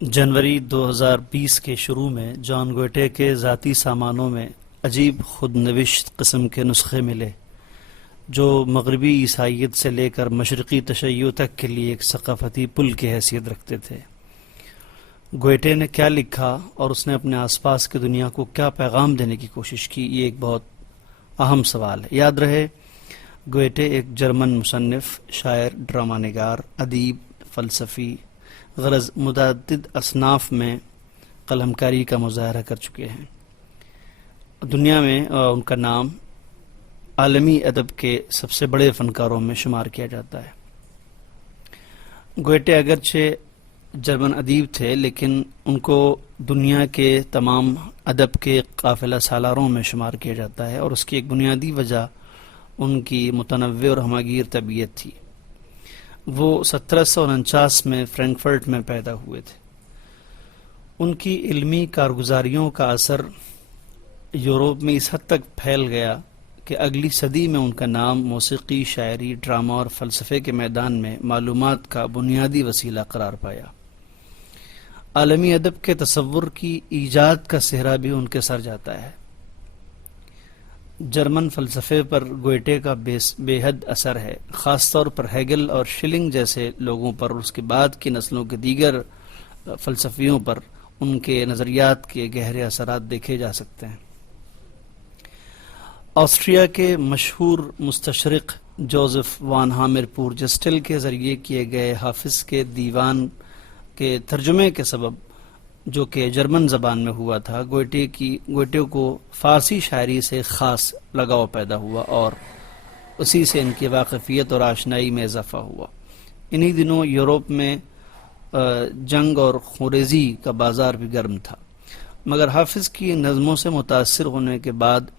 جنوری 2020 کے شروع میں جان گوئٹے کے ذاتی سامانوں میں عجیب خود نوشت قسم کے نسخے ملے جو مغربی عیسائیت سے لے کر مشرقی تشیع تک کے لیے ایک ثقافتی پل کی حیثیت رکھتے تھے۔ گوئٹے نے کیا لکھا اور اس نے اپنے آس پاس کی دنیا کو کیا پیغام دینے کی کوشش کی، یہ ایک بہت اہم سوال ہے۔ یاد رہے، گوئٹے ایک جرمن مصنف، شاعر، ڈرامہ نگار، ادیب، فلسفی، غرض متعدد اصناف میں قلمکاری کا مظاہرہ کر چکے ہیں۔ دنیا میں ان کا نام عالمی ادب کے سب سے بڑے فنکاروں میں شمار کیا جاتا ہے۔ گوئٹے اگرچہ جرمن ادیب تھے، لیکن ان کو دنیا کے تمام ادب کے قافلہ سالاروں میں شمار کیا جاتا ہے، اور اس کی ایک بنیادی وجہ ان کی متنوع اور ہمہ گیر طبیعت تھی۔ وہ 1749 میں فرینکفرٹ میں پیدا ہوئے تھے۔ ان کی علمی کارگزاریوں کا اثر یورپ میں اس حد تک پھیل گیا کہ اگلی صدی میں ان کا نام موسیقی، شاعری، ڈرامہ اور فلسفے کے میدان میں معلومات کا بنیادی وسیلہ قرار پایا۔ عالمی ادب کے تصور کی ایجاد کا سہرا بھی ان کے سر جاتا ہے۔ جرمن فلسفے پر گوئٹے کا بے حد اثر ہے، خاص طور پر ہیگل اور شلنگ جیسے لوگوں پر، اور اس کے بعد کی نسلوں کے دیگر فلسفیوں پر ان کے نظریات کے گہرے اثرات دیکھے جا سکتے ہیں۔ آسٹریا کے مشہور مستشرق جوزف وان ہامر پور جسٹل کے ذریعے کیے گئے حافظ کے دیوان کے ترجمے کے سبب، جو کہ جرمن زبان میں ہوا تھا، گوئٹے کو فارسی شاعری سے خاص لگاؤ پیدا ہوا، اور اسی سے ان کی واقفیت اور آشنائی میں اضافہ ہوا۔ انہی دنوں یورپ میں جنگ اور خونریزی کا بازار بھی گرم تھا، مگر حافظ کی نظموں سے متاثر ہونے کے بعد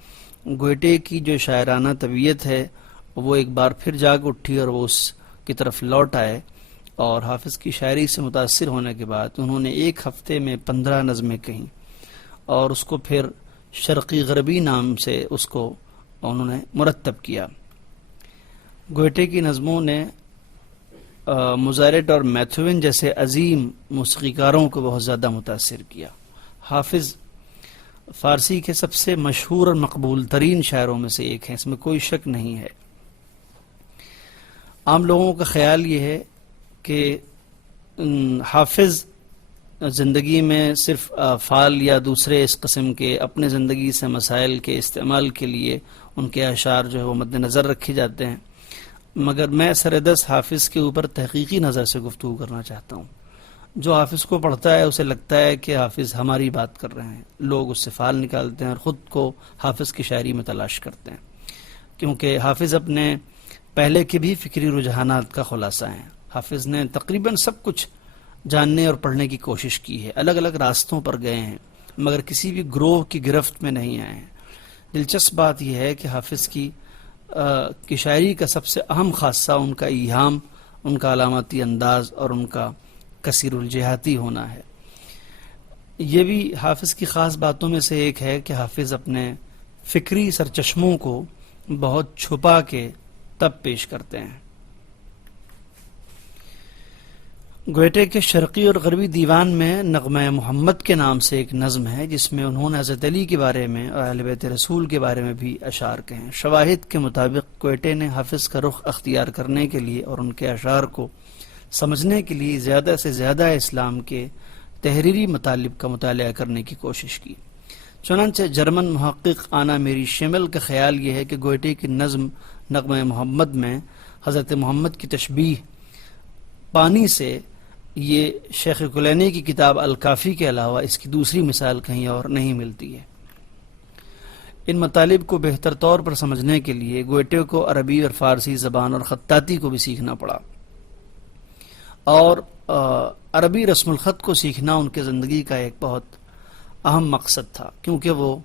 گوئٹے کی جو شاعرانہ طبیعت ہے وہ ایک بار پھر جاگ اٹھی، اور وہ اس کی طرف لوٹ آئے، اور حافظ کی شاعری سے متاثر ہونے کے بعد انہوں نے ایک ہفتے میں 15 نظمیں کہیں، اور اس کو پھر شرقی غربی نام سے اس کو انہوں نے مرتب کیا۔ گوئٹے کی نظموں نے موزارٹ اور میتھوین جیسے عظیم موسیقیکاروں کو بہت زیادہ متاثر کیا۔ حافظ فارسی کے سب سے مشہور اور مقبول ترین شاعروں میں سے ایک ہیں، اس میں کوئی شک نہیں ہے۔ عام لوگوں کا خیال یہ ہے کہ حافظ زندگی میں صرف فعال یا دوسرے اس قسم کے اپنے زندگی سے مسائل کے استعمال کے لیے ان کے اشعار جو ہے وہ مد نظر رکھے جاتے ہیں، مگر میں سردست حافظ کے اوپر تحقیقی نظر سے گفتگو کرنا چاہتا ہوں۔ جو حافظ کو پڑھتا ہے اسے لگتا ہے کہ حافظ ہماری بات کر رہے ہیں، لوگ اس سے فعال نکالتے ہیں اور خود کو حافظ کی شاعری میں تلاش کرتے ہیں، کیونکہ حافظ اپنے پہلے کے بھی فکری رجحانات کا خلاصہ ہیں۔ حافظ نے تقریباً سب کچھ جاننے اور پڑھنے کی کوشش کی ہے، الگ الگ راستوں پر گئے ہیں، مگر کسی بھی گروہ کی گرفت میں نہیں آئے ہیں۔ دلچسپ بات یہ ہے کہ حافظ کی شاعری کا سب سے اہم خاصہ ان کا ایہام، ان کا علامتی انداز اور ان کا کثیر الجہاتی ہونا ہے۔ یہ بھی حافظ کی خاص باتوں میں سے ایک ہے کہ حافظ اپنے فکری سرچشموں کو بہت چھپا کے تب پیش کرتے ہیں۔ گوئٹے کے شرقی اور غربی دیوان میں نغمہ محمد کے نام سے ایک نظم ہے، جس میں انہوں نے حضرت علی کے بارے میں اور اہل بیت رسول کے بارے میں بھی اشعار کہیں۔ شواہد کے مطابق گوئٹے نے حافظ کا رخ اختیار کرنے کے لیے اور ان کے اشعار کو سمجھنے کے لیے زیادہ سے زیادہ اسلام کے تحریری مطالب کا مطالعہ کرنے کی کوشش کی۔ چنانچہ جرمن محقق آنا میری شیمل کا خیال یہ ہے کہ گوئٹے کی نظم نغمہ محمد میں حضرت محمد کی تشبیہ پانی سے یہ شیخ کلینی کی کتاب الکافی کے علاوہ اس کی دوسری مثال کہیں اور نہیں ملتی ہے۔ ان مطالب کو بہتر طور پر سمجھنے کے لیے گوئٹے کو عربی اور فارسی زبان اور خطاطی کو بھی سیکھنا پڑا، اور عربی رسم الخط کو سیکھنا ان کے زندگی کا ایک بہت اہم مقصد تھا، کیونکہ وہ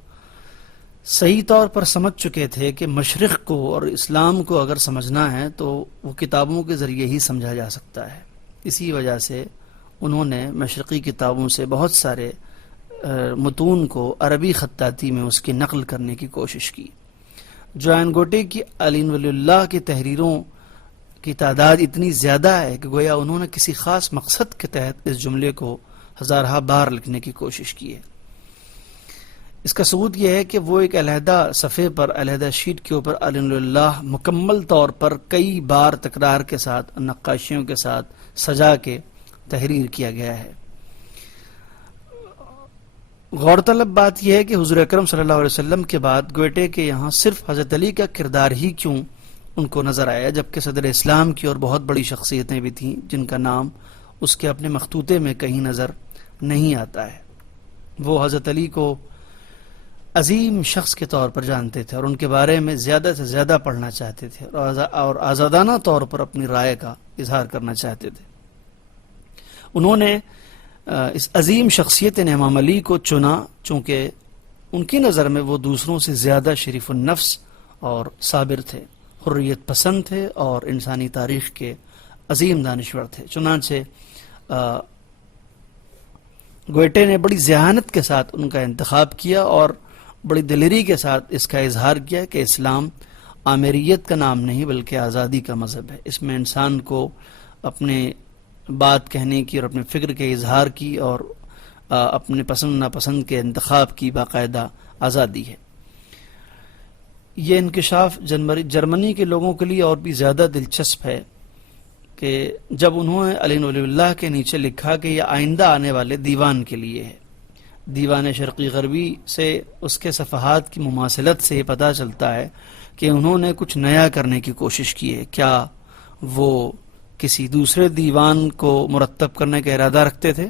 صحیح طور پر سمجھ چکے تھے کہ مشرق کو اور اسلام کو اگر سمجھنا ہے تو وہ کتابوں کے ذریعے ہی سمجھا جا سکتا ہے۔ اسی وجہ سے انہوں نے مشرقی کتابوں سے بہت سارے متون کو عربی خطاطی میں اس کی نقل کرنے کی کوشش کی۔ جوان گوٹے کی علین ولی اللہ کی تحریروں کی تعداد اتنی زیادہ ہے کہ گویا انہوں نے کسی خاص مقصد کے تحت اس جملے کو ہزارہ بار لکھنے کی کوشش کی ہے۔ اس کا ثبوت یہ ہے کہ وہ ایک علیحدہ صفحے پر علیحدہ شیٹ کے اوپر الحمدللہ مکمل طور پر کئی بار تکرار کے ساتھ نقاشیوں کے ساتھ سجا کے تحریر کیا گیا ہے۔ غور طلب بات یہ ہے کہ حضور اکرم صلی اللہ علیہ وسلم کے بعد گوئٹے کے یہاں صرف حضرت علی کا کردار ہی کیوں ان کو نظر آیا، جبکہ صدر اسلام کی اور بہت بڑی شخصیتیں بھی تھیں جن کا نام اس کے اپنے مخطوطے میں کہیں نظر نہیں آتا ہے۔ وہ حضرت علی کو عظیم شخص کے طور پر جانتے تھے اور ان کے بارے میں زیادہ سے زیادہ پڑھنا چاہتے تھے اور آزادانہ طور پر اپنی رائے کا اظہار کرنا چاہتے تھے۔ انہوں نے اس عظیم شخصیت نے امام علی کو چنا چونکہ ان کی نظر میں وہ دوسروں سے زیادہ شریف النفس اور صابر تھے، حریت پسند تھے اور انسانی تاریخ کے عظیم دانشور تھے۔ چنانچہ گوئٹے نے بڑی ذہانت کے ساتھ ان کا انتخاب کیا اور بڑی دلیری کے ساتھ اس کا اظہار کیا کہ اسلام آمیریت کا نام نہیں بلکہ آزادی کا مذہب ہے۔ اس میں انسان کو اپنے بات کہنے کی اور اپنے فکر کے اظہار کی اور اپنے پسند ناپسند کے انتخاب کی باقاعدہ آزادی ہے۔ یہ انکشاف جرمنی کے لوگوں کے لیے اور بھی زیادہ دلچسپ ہے کہ جب انہوں نے علی ولی اللہ کے نیچے لکھا کہ یہ آئندہ آنے والے دیوان کے لیے ہے۔ دیوان شرقی غربی سے اس کے صفحات کی مماثلت سے یہ پتہ چلتا ہے کہ انہوں نے کچھ نیا کرنے کی کوشش کی ہے۔ کیا وہ کسی دوسرے دیوان کو مرتب کرنے کا ارادہ رکھتے تھے؟